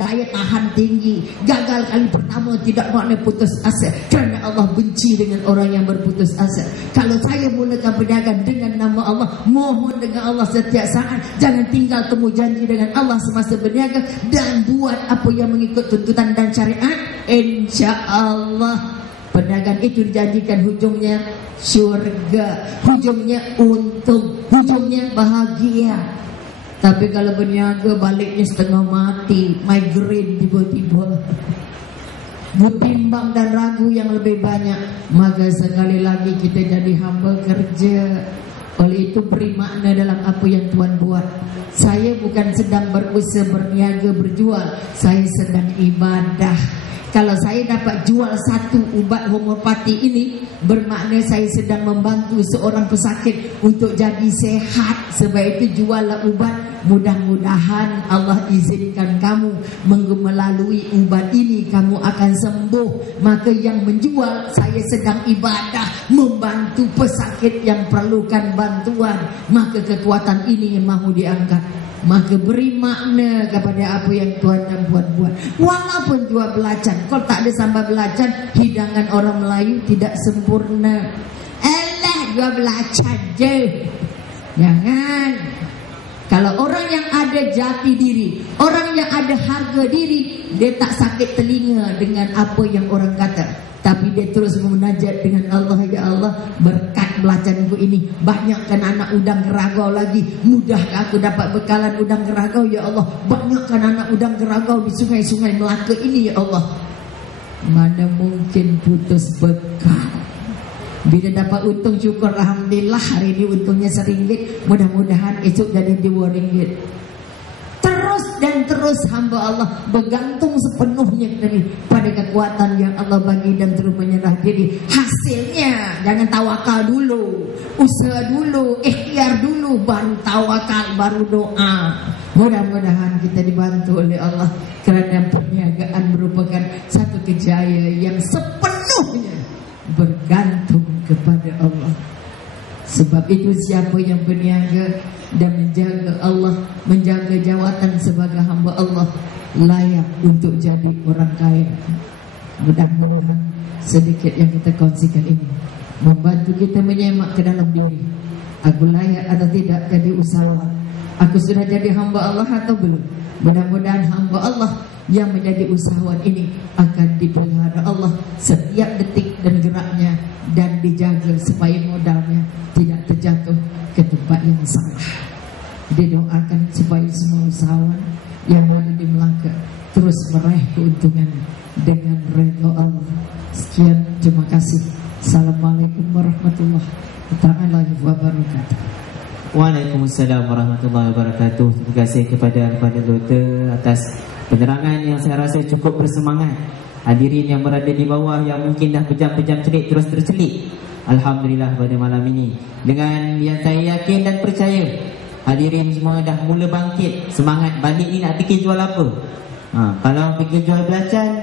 Saya tahan tinggi. Gagal kali pertama tidak makna putus asa, kerana Allah benci dengan orang yang berputus asa. Kalau saya mulakan berdagang dengan nama Allah, mohon dengan Allah setiap saat, jangan tinggal temu janji dengan Allah semasa berniaga, dan buat apa yang mengikut tuntutan dan syariat. Insya Allah perdagangan itu dijanjikan hujungnya syurga, hujungnya untung, hujungnya bahagia. Tapi kalau berniaga baliknya setengah mati, migraine tiba-tiba, berbimbang dan ragu yang lebih banyak, maka sekali lagi kita jadi hamba kerja. Oleh itu beri makna dalam apa yang Tuhan buat. Saya bukan sedang berusaha berniaga berjual, saya sedang ibadah. Kalau saya dapat jual satu ubat homeopati ini, bermakna saya sedang membantu seorang pesakit untuk jadi sehat. Sebab itu juallah ubat. Mudah-mudahan Allah izinkan kamu melalui ubat ini kamu akan sembuh. Maka yang menjual, saya sedang ibadah membantu pesakit yang perlukan bantuan. Maka kekuatan ini yang mahu diangkat. Maka beri makna kepada apa yang Tuhan dan buat. Walaupun jual belacan, kalau tak ada sambal belacan, hidangan orang Melayu tidak sempurna. Jual belacan je. Jangan. Kalau orang yang ada jati diri, orang yang ada harga diri, dia tak sakit telinga dengan apa yang orang kata, tapi dia terus memunajat dengan Allah. Ya Allah, berkat belacanku ini, banyakkan anak udang geragau lagi, mudahkah aku dapat bekalan udang geragau. Ya Allah, banyakkan anak udang geragau di sungai-sungai Melaka ini. Ya Allah, mana mungkin putus bekal. Bila dapat untung syukur, alhamdulillah. Hari ini untungnya RM1, mudah-mudahan esok jadi RM2. Terus dan terus hamba Allah bergantung sepenuhnya pada kekuatan yang Allah bagi dan terus menyerah diri. Hasilnya jangan tawakal dulu, usaha dulu, ikhtiar dulu, baru tawakal, baru doa. Mudah-mudahan kita dibantu oleh Allah, kerana perniagaan merupakan satu kejayaan yang sepenuhnya bergantung kepada Allah. Sebab itu siapa yang berniaga dan menjaga Allah, menjaga jawatan sebagai hamba Allah, layak untuk jadi orang kaya. Mudah-mudahan sedikit yang kita kongsikan ini membantu kita menyemak ke dalam diri. Aku layak atau tidak jadi usahawan? Aku sudah jadi hamba Allah atau belum? Mudah-mudahan hamba Allah yang menjadi usahawan ini akan dipelihara Allah setiap detik dan geraknya, dan dijaga supaya modalnya tidak terjatuh ke tempat yang salah. Didoakan supaya semua usahawan yang ada di Melaka terus meraih keuntungan dengan redha Allah. Sekian, terima kasih. Assalamualaikum warahmatullahi wabarakatuh. Waalaikumsalam warahmatullahi wabarakatuh. Terima kasih kepada Doktor atas penerangan yang saya rasa cukup bersemangat. Hadirin yang berada di bawah yang mungkin dah pejam-pejam celik terus tercelik, alhamdulillah pada malam ini, dengan yang saya yakin dan percaya hadirin semua dah mula bangkit semangat. Balik ni nak fikir jual apa? Kalau fikir jual belacan,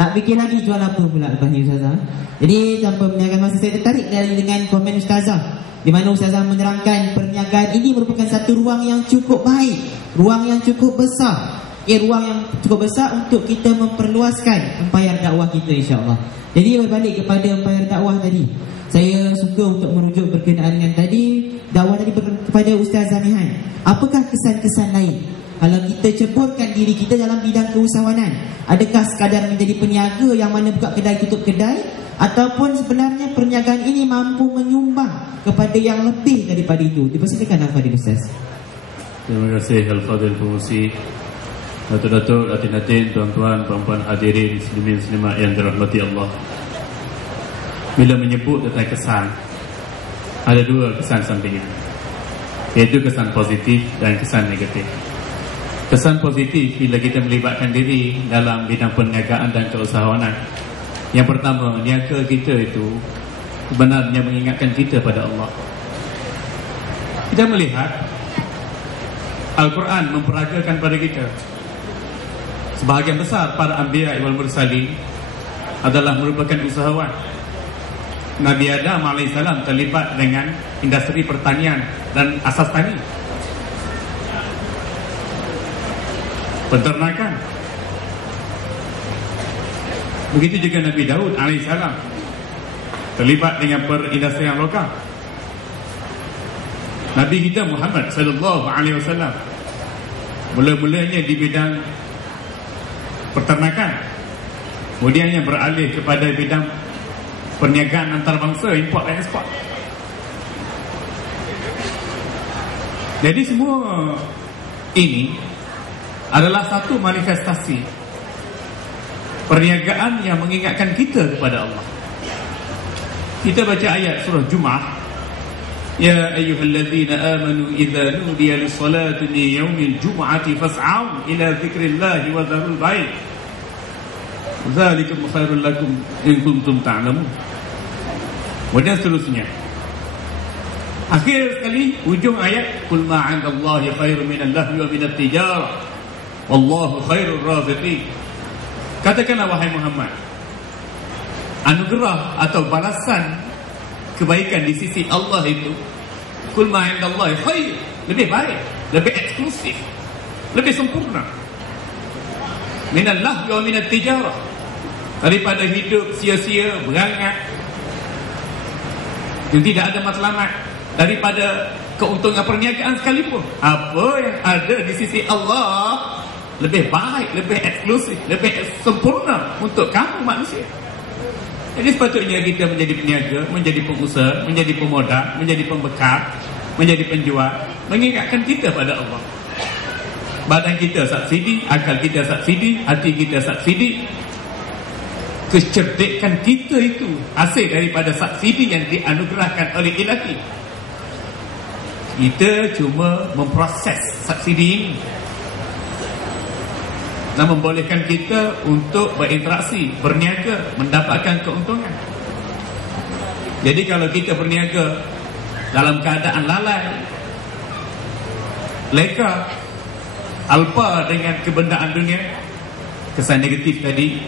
nak fikir lagi jual apa pula lepas ni Ustazah. Jadi tanpa meninggalkan masa, saya tertarik dengan komen Ustazah, di mana Ustazah menerangkan perniagaan ini merupakan satu ruang yang cukup baik, ruang yang cukup besar, ruang yang cukup besar untuk kita memperluaskan empayar dakwah kita, insya-Allah. Jadi berbalik kepada empayar dakwah tadi, saya suka untuk merujuk berkenaan dengan tadi dakwah tadi kepada Ustaz Zamihan. Apakah kesan-kesan lain kalau kita ceburkan diri kita dalam bidang keusahawanan? Adakah sekadar menjadi peniaga yang mana buka kedai tutup kedai, ataupun sebenarnya perniagaan ini mampu menyumbang kepada yang lebih daripada itu? Dipersilakan Al-Fadhil Ustaz. Terima kasih Al-Fadhil Pengusi, Datuk-datuk, datin-datin, tuan-tuan, puan-puan hadirin muslimin-muslimat yang dirahmati Allah. Bila menyebut tentang kesan, ada dua kesan sampingan, iaitu kesan positif dan kesan negatif. Kesan positif bila kita melibatkan diri dalam bidang perniagaan dan keusahawanan. Yang pertama, niaga kita itu sebenarnya mengingatkan kita pada Allah. Kita melihat Al-Quran memperagakan pada kita, sebahagian besar para anbiya wal mursalin adalah merupakan usahawan. Nabi Adam AS terlibat dengan industri pertanian dan asas tani, peternakan, Begitu juga Nabi Daud alaihissalam terlibat dengan perindustrian lokal. Nabi kita Muhammad sallallahu alaihi wasallam mula-mulanya di bidang peternakan, kemudiannya beralih kepada bidang perniagaan antarabangsa, import dan ekspor. Jadi semua ini adalah satu manifestasi perniagaan yang mengingatkan kita kepada Allah. Kita baca ayat surah Jum'ah, ya ayyuhalladzina amanu idza nudiya lis-salati min yaumil jum'ati fas'au ila dzikrillahi wa dzarul bai' dzalikum khairul lakum in kuntum ta'lamun. Dan seterusnya. Akhir sekali ujung ayat, qul ma 'indallahi khairun minal lahwi wa minat tijarah wallahu khairur raziqin. Katakanlah wahai Muhammad, anugerah atau balasan kebaikan di sisi Allah itu, kul ma 'indallahi khair, lebih baik, lebih eksklusif, lebih sempurna, minal lahwi wa minat tijarah, daripada hidup sia-sia berangat yang tidak ada matlamat, daripada keuntungan perniagaan sekalipun. Apa yang ada di sisi Allah lebih baik, lebih eksklusif, lebih sempurna untuk kamu manusia. Jadi sepatutnya kita menjadi peniaga, menjadi pengusaha, menjadi pemodal, menjadi pembekal, menjadi penjual, mengingatkan kita pada Allah. Badan kita subsidi, akal kita subsidi, hati kita subsidi. Kecerdikan kita itu hasil daripada subsidi yang dianugerahkan oleh Ilahi. Kita cuma memproses subsidi ini dan membolehkan kita untuk berinteraksi, berniaga, mendapatkan keuntungan. Jadi kalau kita berniaga dalam keadaan lalai, leka, alpa dengan kebendaan dunia, kesan negatif tadi,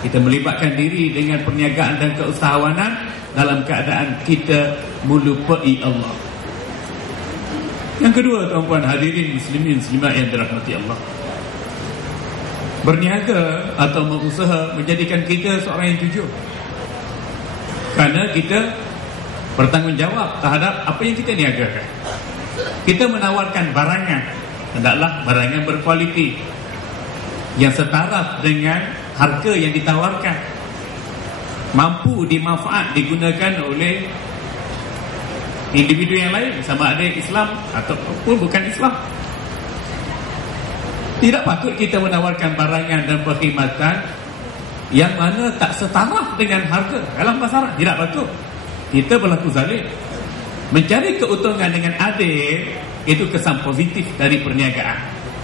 kita melibatkan diri dengan perniagaan dan keusahawanan dalam keadaan kita melupai Allah. Yang kedua, tuan-puan hadirin muslimin muslimat yang dirahmati Allah, berniaga atau berusaha menjadikan kita seorang yang jujur, kerana kita bertanggungjawab terhadap apa yang kita niagakan. Kita menawarkan barangan, hendaklah barangan berkualiti yang setaraf dengan harga yang ditawarkan, mampu dimanfaat digunakan oleh individu yang lain, sama ada Islam ataupun bukan Islam. Tidak patut kita menawarkan barangan dan perkhidmatan yang mana tak setaraf dengan harga dalam pasaran. Tidak patut. Kita berlaku zalim. Mencari keuntungan dengan adil itu kesan positif dari perniagaan.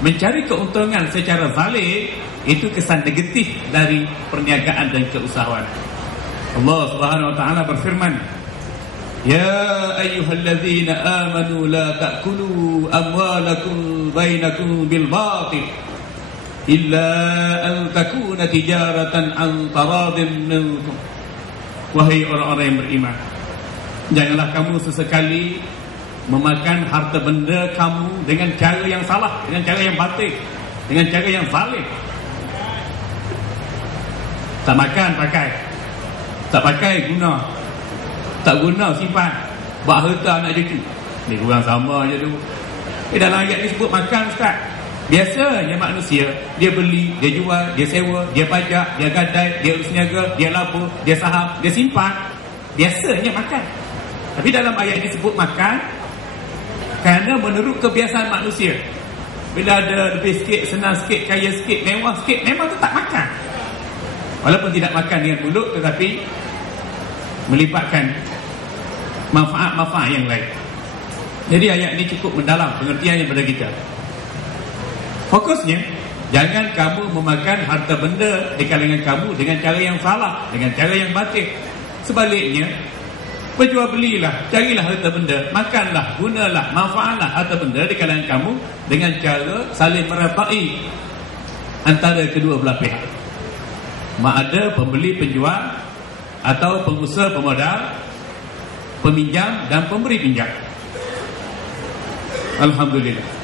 Mencari keuntungan secara zalim itu kesan negatif dari perniagaan dan keusahawanan. Allah Subhanahu wa taala berfirman, ya ayyuhalladzina amanu la ta'kulu amwalakum bainakum bil batil illa an takuna tijaratan an taradin minkum. Wahai orang-orang yang beriman, janganlah kamu sesekali memakan harta benda kamu dengan cara yang salah, dengan cara yang batil, dengan cara yang zalim. Tak makan pakai, tak pakai guna, tak guna simpan, buat harta anak cucu. Ni kurang sama je tu. Dalam ayat ni sebut makan, Ustaz. Biasanya manusia, dia beli, dia jual, dia sewa, dia pajak, dia gadai, dia urus niaga, dia labur, dia saham, dia simpan. Biasanya makan. Tapi dalam ayat ni sebut makan kerana menurut kebiasaan manusia, bila ada lebih sikit, senang sikit, kaya sikit, mewah sikit, memang tetap makan. Walaupun tidak makan dengan mulut, tetapi melibatkan manfaat-manfaat yang lain. Jadi ayat ini cukup mendalam pengertiannya pada kita. Fokusnya, jangan kamu memakan harta benda di kalangan kamu dengan cara yang salah, dengan cara yang batil. Sebaliknya, berjual belilah, carilah harta benda, makanlah, gunalah, manfaatlah harta benda di kalangan kamu dengan cara saling merapai antara kedua belah pihak. Ada pembeli penjual atau pengusaha pemodal, peminjam dan pemberi pinjam. Alhamdulillah.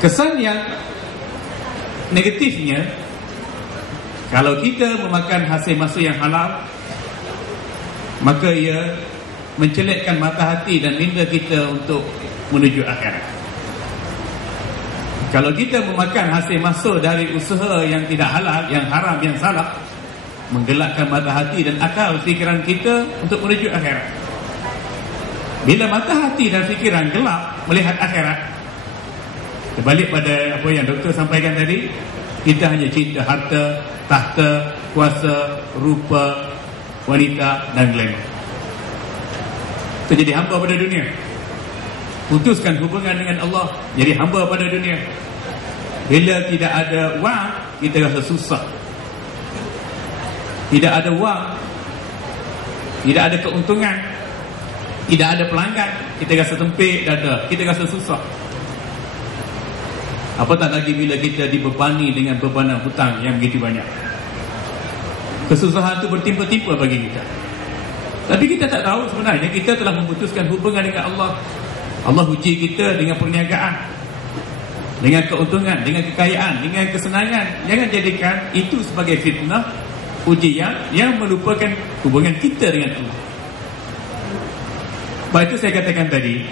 Kesan yang negatifnya, Kalau kita memakan hasil masa yang halal, maka ia mencelitkan mata hati dan minda kita untuk menuju akhirat. Kalau kita memakan hasil masa dari usaha yang tidak halal, yang haram, yang salah, menggelapkan mata hati dan akal fikiran kita untuk menuju akhirat. Bila mata hati dan fikiran gelap melihat akhirat, terbalik pada apa yang doktor sampaikan tadi, kita hanya cinta harta, tahta, kuasa, rupa, wanita dan glamour. Kita jadi hamba pada dunia. Putuskan hubungan dengan Allah, jadi hamba pada dunia. Bila tidak ada wang, kita rasa susah. Tidak ada wang, tidak ada keuntungan, tidak ada pelanggan, kita rasa tempik dada, kita rasa susah. Apatah lagi bila kita dibebani dengan bebanan hutang yang begitu banyak. Kesusahan itu bertimpa-timpa bagi kita. Tapi kita tak tahu sebenarnya kita telah memutuskan hubungan dengan Allah. Allah uji kita dengan perniagaan, dengan keuntungan, dengan kekayaan, dengan kesenangan. Jangan jadikan itu sebagai fitnah, ujian yang melupakan hubungan kita dengan Allah. Sebab itu saya katakan tadi,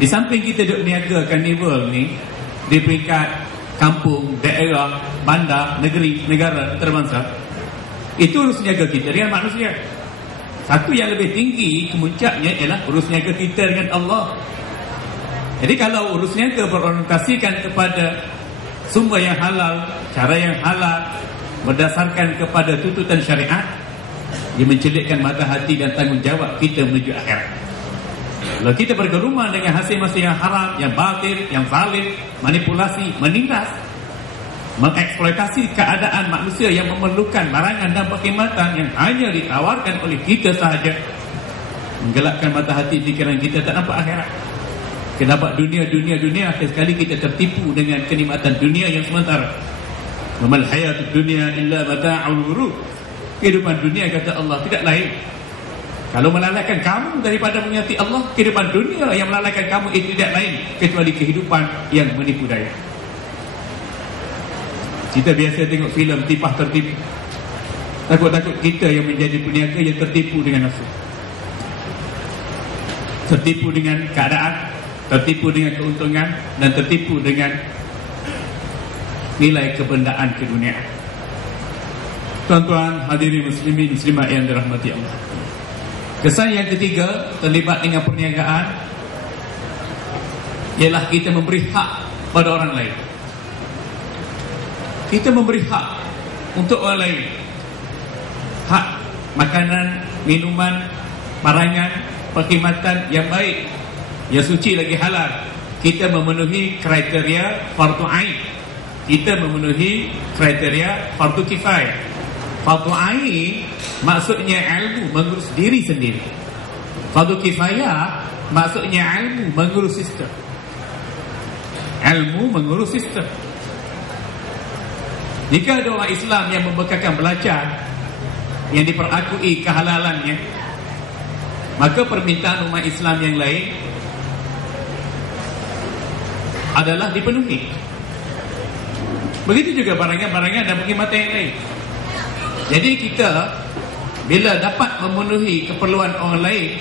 di samping kita duk niaga karnival ni di peringkat kampung, daerah, bandar, negeri, negara, antarabangsa, itu urus niaga kita dengan manusia. Satu yang lebih tinggi kemuncaknya ialah urus niaga kita dengan Allah. Jadi kalau urus niaga berorientasikan kepada sumber yang halal, cara yang halal, berdasarkan kepada tuntutan syariat, dia mencelitkan mata hati dan tanggungjawab kita menuju akhirat. Kalau kita bergerumah dengan hasil-hasil yang haram, yang batil, yang zalim, manipulasi, menindas, mengeksploitasi keadaan manusia yang memerlukan barangan dan perkhidmatan yang hanya ditawarkan oleh kita sahaja, menggelapkan mata hati fikiran kita, tak nampak akhirat. Kita nampak dunia, akhir sekali kita tertipu dengan kenikmatan dunia yang sementara. Wamal hayatud dunya illa mata'ul ghurur. Kehidupan dunia, kata Allah, tidak lain, kalau melalaikan kamu daripada menyati Allah, kehidupan dunia yang melalaikan kamu itu tidak lain kecuali kehidupan yang menipu daya. Kita biasa tengok filem tipah tertipu. Takut-takut kita yang menjadi peniaga yang tertipu dengan nafsu, tertipu dengan keadaan, tertipu dengan keuntungan, dan tertipu dengan nilai kebendaan keduniaan. Tuan-tuan hadirin muslimin muslimat yang dirahmati Allah, kesan yang ketiga terlibat dengan perniagaan ialah kita memberi hak pada orang lain. Kita memberi hak untuk orang lain, hak makanan, minuman, barangan, perkhidmatan yang baik, yang suci lagi halal. Kita memenuhi kriteria fardu ain, kita memenuhi kriteria fardu kifayah. Fardu ain maksudnya ilmu mengurus diri sendiri. Fardu kifayah maksudnya ilmu mengurus sistem. Ilmu mengurus sistem. Jika ada orang Islam yang membekalkan belajar yang diperakui kehalalannya, maka permintaan umat Islam yang lain adalah dipenuhi. Begitu juga barangan-barangan dan perkhidmatan yang lain. Jadi kita bila dapat memenuhi keperluan orang lain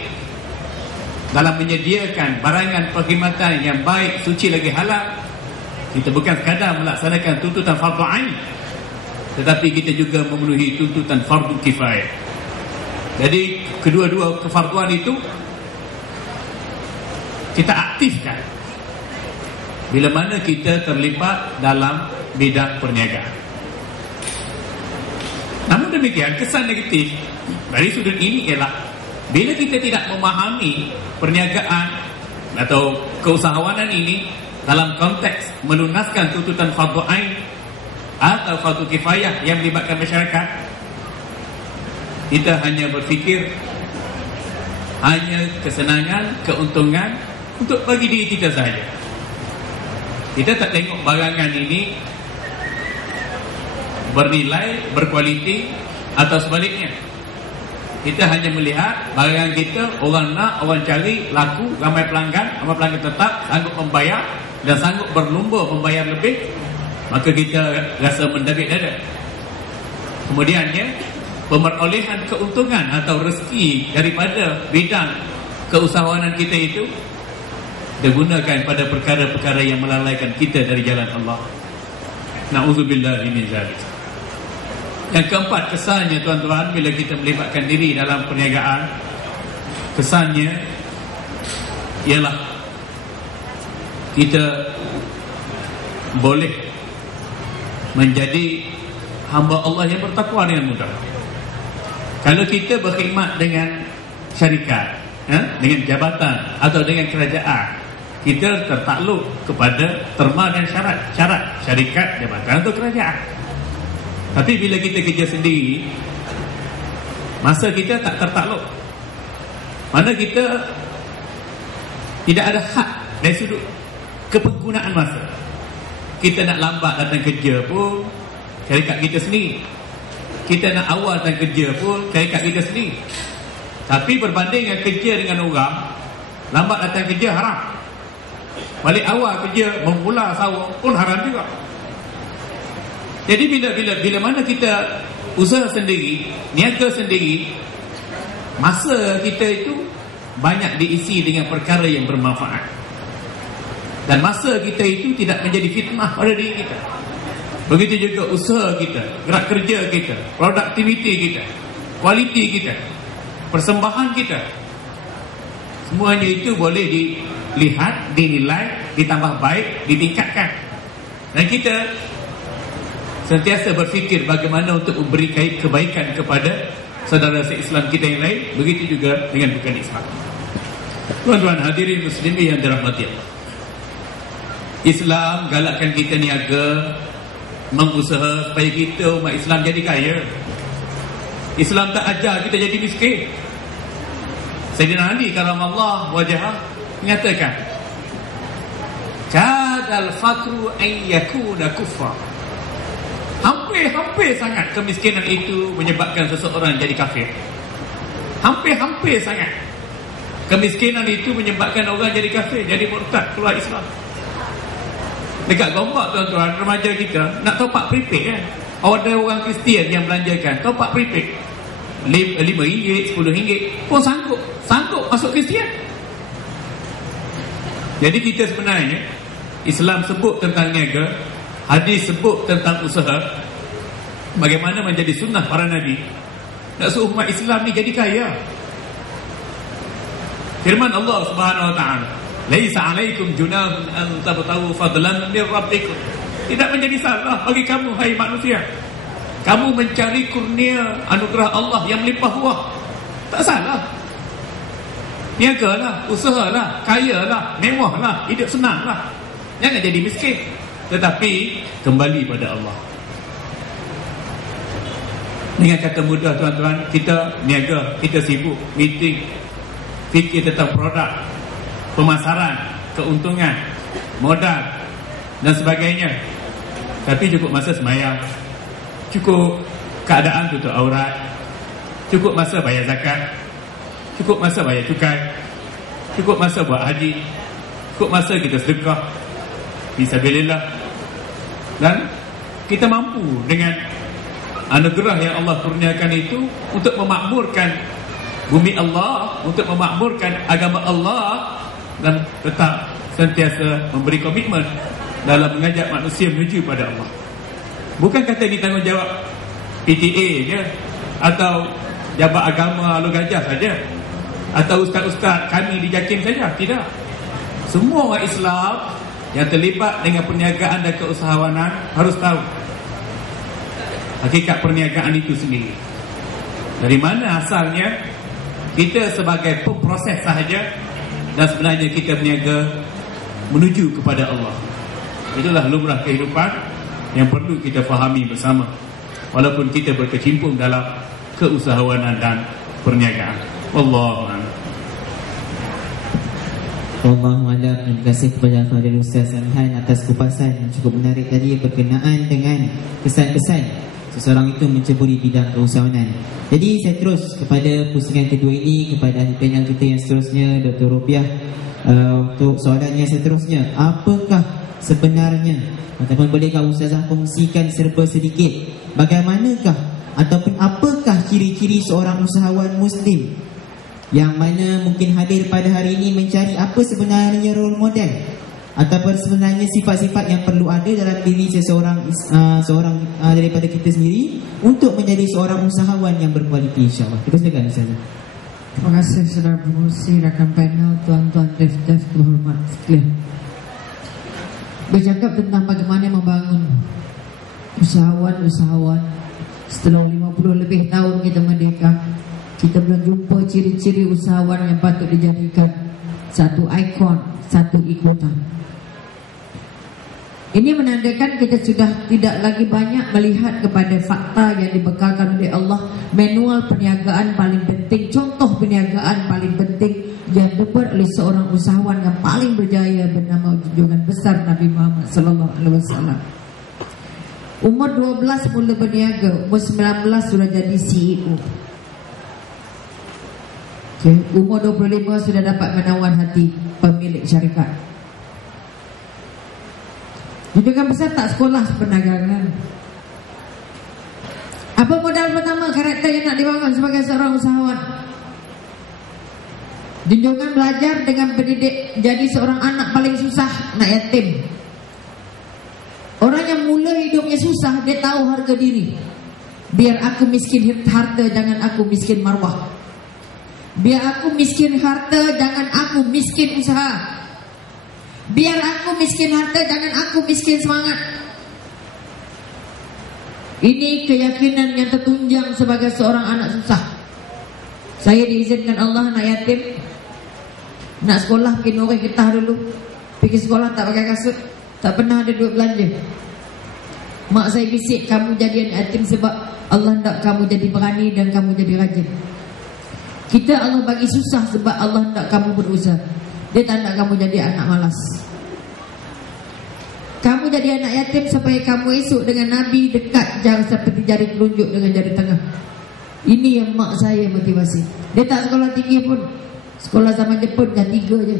dalam menyediakan barangan perkhidmatan yang baik, suci lagi halal, kita bukan sekadar melaksanakan tuntutan fardu ain, tetapi kita juga memenuhi tuntutan fardu kifayah. Jadi kedua-dua kefarduan itu kita aktifkan bila mana kita terlibat dalam bidang perniagaan. Namun demikian, kesan negatif dari sudut ini ialah bila kita tidak memahami perniagaan atau keusahawanan ini dalam konteks melunaskan tuntutan fardu ain atau fardu kifayah yang melibatkan masyarakat, kita hanya berfikir hanya kesenangan, keuntungan untuk bagi diri kita sahaja. Kita tak tengok barangan ini bernilai, berkualiti atau sebaliknya. Kita hanya melihat barangan kita, orang nak, orang cari, laku, ramai pelanggan tetap, sanggup membayar dan sanggup berlumba membayar lebih, maka kita rasa mendabik dada. Kemudiannya, pemerolehan keuntungan atau rezeki daripada bidang keusahawanan kita itu digunakan pada perkara-perkara yang melalaikan kita dari jalan Allah. Na'udzubillahi min zalik. Yang keempat, kesannya tuan-tuan, bila kita melibatkan diri dalam perniagaan, kesannya ialah kita boleh menjadi hamba Allah yang bertakwa dengan mudah. Kalau kita berkhidmat dengan syarikat, dengan jabatan atau dengan kerajaan, kita tertakluk kepada terma dan syarat syarikat, jabatan atau kerajaan. Tapi bila kita kerja sendiri, masa kita tak tertakluk, mana kita tidak ada hak dari sudut kepenggunaan masa. Kita nak lambat datang kerja pun syarikat kita sendiri, kita nak awal datang kerja pun syarikat kita sendiri. Tapi berbanding dengan kerja dengan orang, lambat datang kerja haram, balik awal kerja memula sawung pun haram juga. Jadi bila mana kita usaha sendiri, niaga sendiri, masa kita itu banyak diisi dengan perkara yang bermanfaat. Dan masa kita itu tidak menjadi fitnah pada diri kita. Begitu juga usaha kita, gerak kerja kita, produktiviti kita, kualiti kita, persembahan kita, semuanya itu boleh dilihat, dinilai, ditambah baik, ditingkatkan. Dan kita sentiasa berfikir bagaimana untuk memberi kebaikan kepada saudara se-Islam kita yang lain. Begitu juga dengan bukan Islam. Tuan-tuan hadirin muslimin yang dirahmati Allah, Islam galakkan kita niaga, mengusaha supaya kita umat Islam jadi kaya. Islam tak ajar kita jadi miskin. Sayyidina Ali karamallahu wajhah menyatakan, kadal fakru an yakuna kufra. Hampir sangat kemiskinan itu menyebabkan seseorang jadi kafir. Hampir sangat kemiskinan itu menyebabkan orang jadi kafir, jadi murtad, keluar Islam. Dekat Gombak tuan-tuan, remaja kita nak topak prepaid kan. Ada orang Kristian yang belanjakan topak prepaid RM5, RM10 pun sanggup masuk Kristian. Jadi kita sebenarnya, Islam sebut tentang niaga, hadis sebut tentang usaha, bagaimana menjadi sunnah para nabi, nak suruh umat Islam ni jadi kaya. Firman Allah Subhanahu wa taala, laisa alaikum junahun an tabtagu fadlan min rabbikum. Tidak menjadi salah bagi kamu hai manusia, kamu mencari kurnia anugerah Allah yang melimpah ruah. Tak salah. Niagalah, usahalah, kayalah, mewahlah, hidup senanglah. Jangan jadi miskin. Tetapi kembali pada Allah. Dengan kata mudah tuan-tuan, kita niaga, kita sibuk meeting, fikir tentang produk, pemasaran, keuntungan, modal dan sebagainya. Tapi cukup masa sembahyang, cukup keadaan tutup aurat, cukup masa bayar zakat, cukup masa bayar cukai, cukup masa buat haji, cukup masa kita sedekah fisabilillah. Dan kita mampu dengan anugerah yang Allah kurniakan itu untuk memakmurkan bumi Allah, untuk memakmurkan agama Allah, dan tetap sentiasa memberi komitmen dalam mengajak manusia menuju pada Allah. Bukan kata ini tanggungjawab PTA je, atau jabat agama Alur Gajah saja, atau ustaz-ustaz kami di JAKIM saja. Tidak. Semua orang Islam yang terlibat dengan perniagaan dan keusahawanan harus tahu hakikat perniagaan itu sendiri. Dari mana asalnya? Kita sebagai pemproses sahaja, dan sebenarnya kita berniaga menuju kepada Allah. Itulah lumrah kehidupan yang perlu kita fahami bersama, walaupun kita berkecimpung dalam keusahawanan dan perniagaan. Wallahu a'lam. Wallahualam. Terima kasih kepada Fadil Ustaz Samhan atas kupasan yang cukup menarik tadi berkenaan dengan kesan-kesan seseorang itu menceburi bidang keusahawanan. Jadi saya terus kepada pusingan kedua ini, kepada ahli panel kita yang seterusnya, Dr. Rubiah, untuk soalan yang seterusnya. Apakah sebenarnya, ataupun bolehkah Ustazah kongsikan serba sedikit bagaimanakah ataupun apakah ciri-ciri seorang usahawan Muslim yang mana mungkin hadir pada hari ini mencari apa sebenarnya role model ataupun sebenarnya sifat-sifat yang perlu ada dalam diri seseorang daripada kita sendiri untuk menjadi seorang usahawan yang berkualiti, insyaAllah. Kita silakan, insyaAllah. Terima kasih saudara pengurusi, rakan panel, tuan-tuan Def berhormat sekalian. Bercakap tentang bagaimana membangun usahawan setelah 50 lebih tahun kita merdeka, kita belum jumpa ciri-ciri usahawan yang patut dijadikan satu ikon, satu ikutan. Ini menandakan kita sudah tidak lagi banyak melihat kepada fakta yang dibekalkan oleh Allah. Manual perniagaan paling penting, contoh perniagaan paling penting yang dibuat oleh seorang usahawan yang paling berjaya bernama junjungan besar Nabi Muhammad sallallahu alaihi wasallam. Umur 12 mula berniaga, umur 19 sudah jadi CEO. Umur 25 sudah dapat menawan hati pemilik syarikat. Junjungan besar tak sekolah perdagangan. Apa modal pertama karakter yang nak dibangun sebagai seorang usahawan? Junjungan belajar dengan pendidik jadi seorang anak paling susah, anak yatim. Orang yang mula hidupnya susah, dia tahu harga diri. Biar aku miskin harta, jangan aku miskin marwah. Biar aku miskin harta, jangan aku miskin usaha. Biar aku miskin harta, jangan aku miskin semangat. Ini keyakinan yang tertunjang sebagai seorang anak susah. Saya diizinkan Allah anak yatim, nak sekolah pergi noreh getah dulu. Pergi sekolah tak pakai kasut, tak pernah ada duit belanja. Mak saya bisik, kamu jadi anak yatim sebab Allah nak kamu jadi berani dan kamu jadi rajin. Kita Allah bagi susah sebab Allah nak kamu berusaha. Dia tak nak kamu jadi anak malas. Kamu jadi anak yatim supaya kamu esok dengan Nabi dekat, jangan seperti jari telunjuk dengan jari tengah. Ini yang mak saya motivasi. Dia tak sekolah tinggi pun, sekolah zaman Jepun dah 3 je.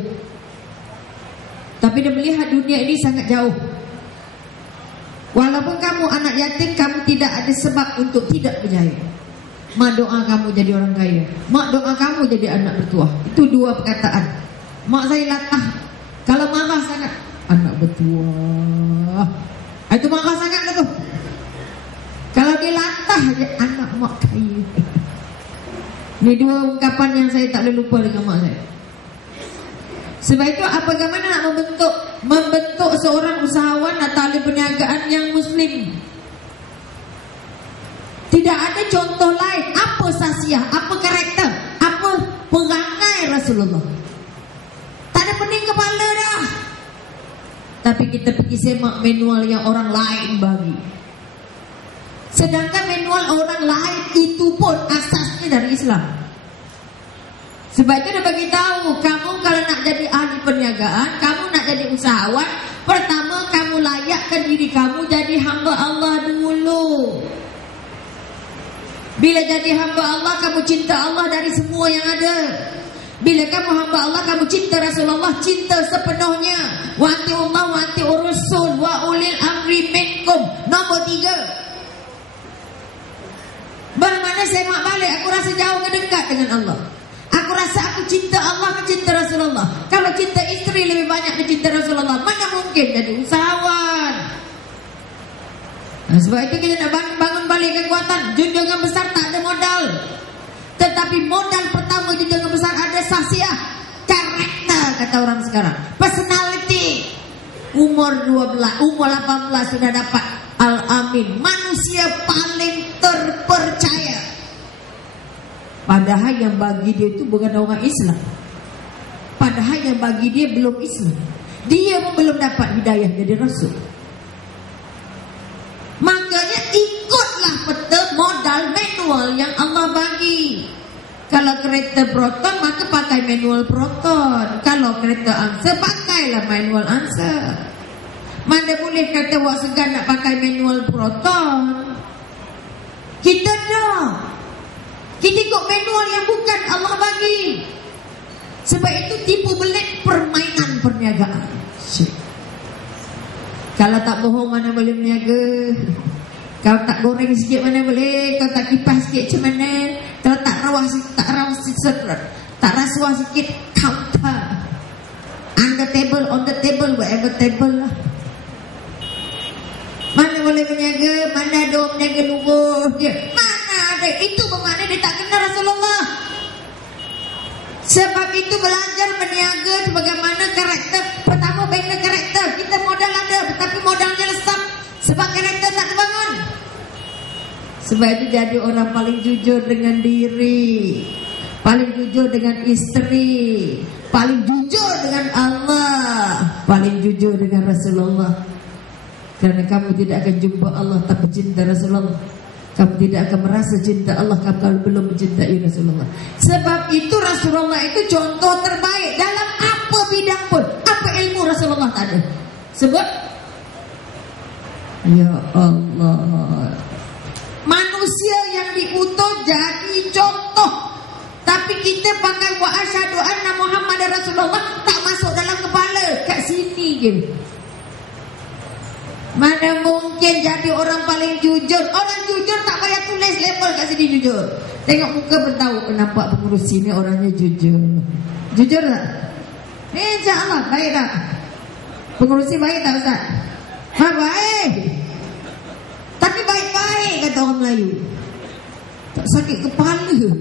Tapi dia melihat dunia ini sangat jauh. Walaupun kamu anak yatim, kamu tidak ada sebab untuk tidak berjaya. Mak doa kamu jadi orang kaya, mak doa kamu jadi anak bertuah. Itu 2 perkataan. Mak saya latah. Kalau marah sangat, anak bertuah. Itu marah sangat tu. Kalau dia latah je, anak mak kaya. Ini 2 ungkapan yang saya tak boleh lupa dengan mak saya. Sebab itu bagaimana nak membentuk seorang usahawan atau ahli perniagaan yang Muslim? Tidak ada contoh lain. Apa sasiah, apa karakter, apa perangai Rasulullah. Tak ada pening kepala dah. Tapi kita pergi semak manual yang orang lain bagi. Sedangkan manual orang lain itu pun asasnya dari Islam. Sebab itu dia bagi tahu, kamu kalau nak jadi ahli perniagaan, kamu nak jadi usahawan, pertama kamu layakkan diri kamu jadi hamba Allah dulu. Bila jadi hamba Allah, kamu cinta Allah dari semua yang ada. Bila kamu hamba Allah, kamu cinta Rasulullah, cinta sepenuhnya. Wa atiullah wa atiur rasul wa ulil amri minkum. Nombor 3. Bagaimana saya mak balik, aku rasa jauh ke dekat dengan Allah. Aku rasa aku cinta Allah ke cinta Rasulullah. Kalau cinta isteri lebih banyak ke cinta Rasulullah, mana mungkin jadi usahawan. Nah, sebab itu kita nak bangun balik kekuatan. Junjungan besar tak ada modal, tetapi modal pertama junjungan besar ada sasiah, karakter kata orang sekarang, personality. Umur 18 sudah dapat Al-Amin, manusia paling terpercaya. Padahal yang bagi dia itu bukan orang Islam. Padahal yang bagi dia belum Islam. Dia pun belum dapat hidayah jadi Rasul. Makanya ikutlah peta modal manual yang Allah bagi. Kalau kereta Proton, maka pakai manual Proton. Kalau kereta Angsa, pakailah manual Angsa. Mana boleh kata wak segan nak pakai manual Proton. Kita dah. Kita ikut manual yang bukan Allah bagi. Sebab itu tipu belit permainan perniagaan. Kalau tak bohong mana boleh berniaga. Kalau tak goreng sikit mana boleh, kalau tak kipas sikit macam mana, kalau tak rasuah sikit, counter, on the table, whatever table lah. Mana boleh berniaga, mana ada orang berniaga luruh dia, mana ada. Itu bermakna dia tak kenal Rasulullah. Sebab itu belajar berniaga bagaimana karakter. Pertama bina karakter. Kita modal ada, tetapi modalnya lesap sebab karakter tak terbangun. Sebab itu jadi orang paling jujur dengan diri, paling jujur dengan isteri, paling jujur dengan Allah, paling jujur dengan Rasulullah. Karena kamu tidak akan jumpa Allah tak bercinta Rasulullah. Kamu tidak akan merasa cinta Allah kalau belum mencintai Rasulullah. Sebab itu Rasulullah itu contoh terbaik dalam apa bidang pun. Apa ilmu Rasulullah tak ada. Sebab ya Allah, manusia yang diutus jadi contoh. Tapi kita pakai wa asyhadu anna Muhammadar Rasulullah tak masuk dalam kepala. Kat sini je. Mana mungkin jadi orang paling jujur. Orang jujur tak payah tulis label kat sini jujur. Tengok muka pun tahu. Nampak pengurus sini orangnya jujur. Jujur tak? InsyaAllah baik tak? Pengurus sini baik tak Ustaz? Baik. Tapi baik-baik kata orang Melayu. Tak sakit kepala.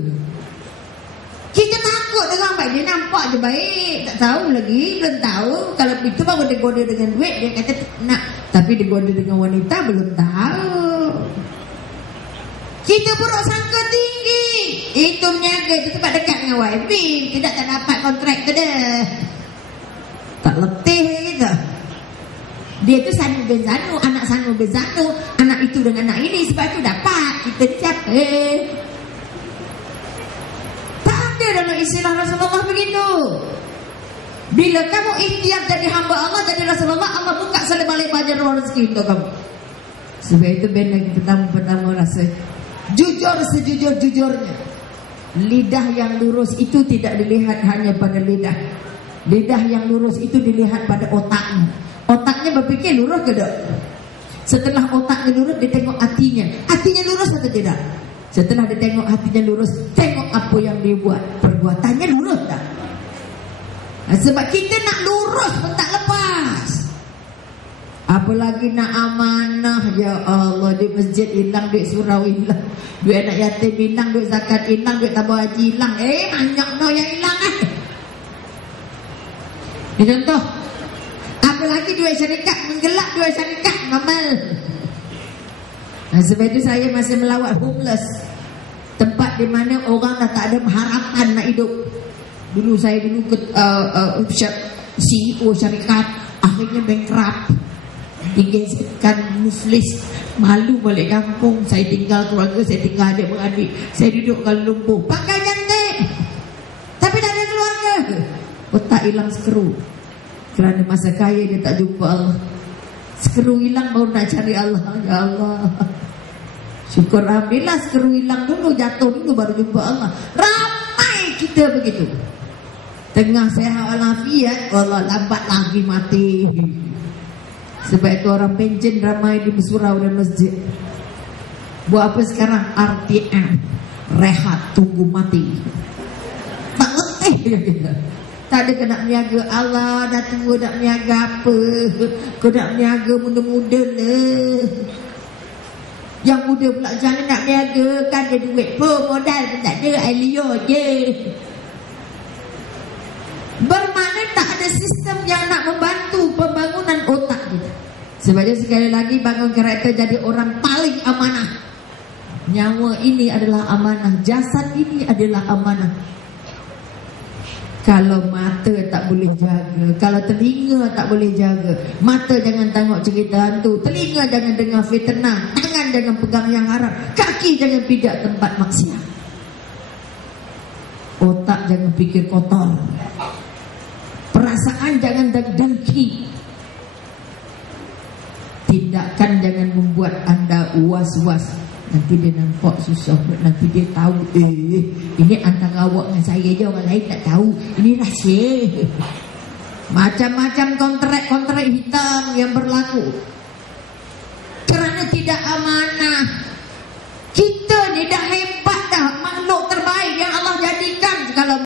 Kita takut dengan baik. Dia nampak je baik. Tak tahu lagi. Belum tahu. Kalau itu baru dia goda dengan duit. Dia kata nak. Tapi dia goda dengan wanita. Belum tahu. Kita buruk sangka tinggi. Itu meniaga. Itu sebab dekat dengan YB. Tidak tak dapat kontrak tu dah. Tak letih kita. Dia tu Sanu bin Zanu. Anak Sanu bin Zanu. Anak itu dengan anak ini. Sebab itu dapat. Kita capek. Dalam istilah Rasulullah begitu. Bila kamu ikhtiar jadi hamba Allah, jadi Rasulullah, Allah buka selebar-lebarnya rezeki untuk kamu. Sebab itu benda yang pertama rasa jujur sejujur-jujurnya. Lidah yang lurus itu tidak dilihat hanya pada lidah. Lidah yang lurus itu dilihat pada otaknya. Otaknya berfikir lurus ke tak? Setelah otaknya lurus, dia tengok hatinya. Hatinya lurus atau tidak? Setelah dia tengok hatinya lurus, tengok apa yang dia buat. Perbuatannya lurus tak? Sebab kita nak lurus pun tak lepas. Apalagi nak amanah. Ya Allah, di masjid hilang, duit surau hilang, duit anak yatim hilang, duit zakat hilang, duit tabung haji hilang. Banyak no yang hilang Ini contoh. Apalagi duit syarikat, menggelap duit syarikat ngamal. Sebab itu saya masih melawat homeless. Tempat di mana orang dah tak ada harapan nak hidup. Dulu saya ke CEO syarikat, akhirnya bankrupt, tinggalkan muflis, malu balik kampung. Saya tinggal keluarga, saya tinggal adik-beradik, saya duduk Kuala Lumpur, pakai cantik, tapi tak ada keluarga. Otak hilang skru. Kerana masa kaya dia tak jumpa Allah. Skru hilang baru nak cari Allah. Ya Allah, syukur alhamdulillah skru hilang dulu, jatuh dulu baru jumpa Allah. Ramai kita begitu. Tengah sehat walafiat, Allah lambat lagi mati. Sebab itu orang pencen ramai di surau dan masjid. Buat apa sekarang? RTM, rehat tunggu mati. Tak letih kita. Tak ada kena meniaga. Allah dah tua nak meniaga apa? Kau nak meniaga muda-muda lah. Yang muda pula jangan nak meniaga, kan ada duit pun, modal pun tak ada, alio je. Bermakna tak ada sistem yang nak membantu pembangunan otak kita. Sebab itu sekali lagi bangun karakter jadi orang paling amanah. Nyawa ini adalah amanah, jasad ini adalah amanah. Kalau mata tak boleh jaga, kalau telinga tak boleh jaga, mata jangan tengok cerita hantu, telinga jangan dengar fitnah, tangan jangan pegang yang haram, kaki jangan pijak tempat maksiat, otak jangan fikir kotor, perasaan jangan dengki, tindakan jangan membuat anda was-was. Nanti dia nampak susah, nanti dia tahu ini antara awak dengan saya je, orang lain tak tahu, ini rahsia. Macam-macam kontrak hitam yang berlaku kerana tidak tidak amanah. Kita ni dah hebat dah, makhluk terbaik yang Allah jadikan. Kalau